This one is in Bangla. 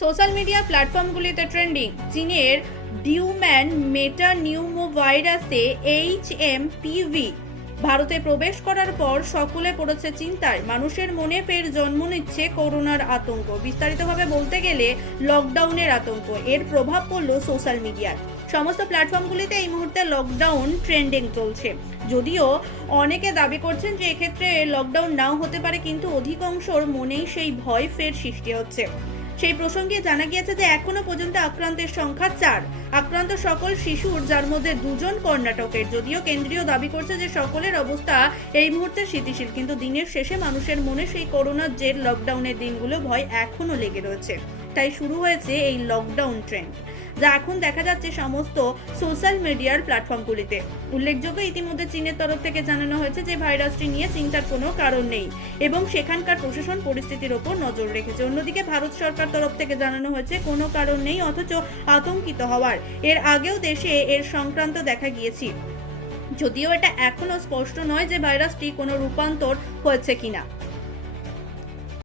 সোশ্যাল মিডিয়া প্ল্যাটফর্মগুলিতে ট্রেন্ডিং। চীনের ডিউম্যান মেটা নিউমো ভাইরাসে এইচ এম পিভি ভারতে প্রবেশ করার পর সকলে পড়েছে চিন্তায়। মানুষের মনে ফের জন্ম নিচ্ছে করোনার আতঙ্ক। বিস্তারিতভাবে বলতে গেলে লকডাউনের আতঙ্ক। এর প্রভাব পড়ল সোশ্যাল মিডিয়ার সমস্ত প্ল্যাটফর্মগুলিতে এই মুহূর্তে লকডাউন ট্রেন্ডিং চলছে। যদিও অনেকে দাবি করছেন যে এক্ষেত্রে লকডাউন নাও হতে পারে, কিন্তু অধিকাংশর মনেই সেই ভয় ফের সৃষ্টি হচ্ছে। সেই প্রসঙ্গে জানা গিয়েছে যে এখনও পর্যন্ত আক্রান্তের সংখ্যা চার। আক্রান্ত সকল শিশুর যার মধ্যে দুজন কর্ণাটকের। যদিও কেন্দ্রীয় দাবি করছে যে সকলের অবস্থা এই মুহূর্তে স্থিতিশীল, কিন্তু দিনের শেষে মানুষের মনে সেই করোনার জের লকডাউনের দিনগুলো ভয় এখনও লেগে রয়েছে। তাই শুরু হয়েছে এই লকডাউন ট্রেন্ড যা এখন দেখা যাচ্ছে সমস্ত সোশ্যাল মিডিয়ার প্ল্যাটফর্মগুলিতে। উল্লেখযোগ্য ইতিমধ্যে চীনের তরফ থেকে জানানো হয়েছে যে ভাইরাসটি নিয়ে চিন্তার কোনো কারণ নেই এবং সেখানকার প্রশাসন পরিস্থিতির ওপর নজর রেখেছে। অন্যদিকে ভারত সরকার তরফ থেকে জানানো হয়েছে, কোনো কারণ নেই, অথচ আতঙ্কিত হওয়ার। এর আগেও দেশে এর সংক্রান্ত দেখা গিয়েছি। যদিও এটা এখনও স্পষ্ট নয় যে ভাইরাসটি কোনো রূপান্তর হয়েছে কিনা।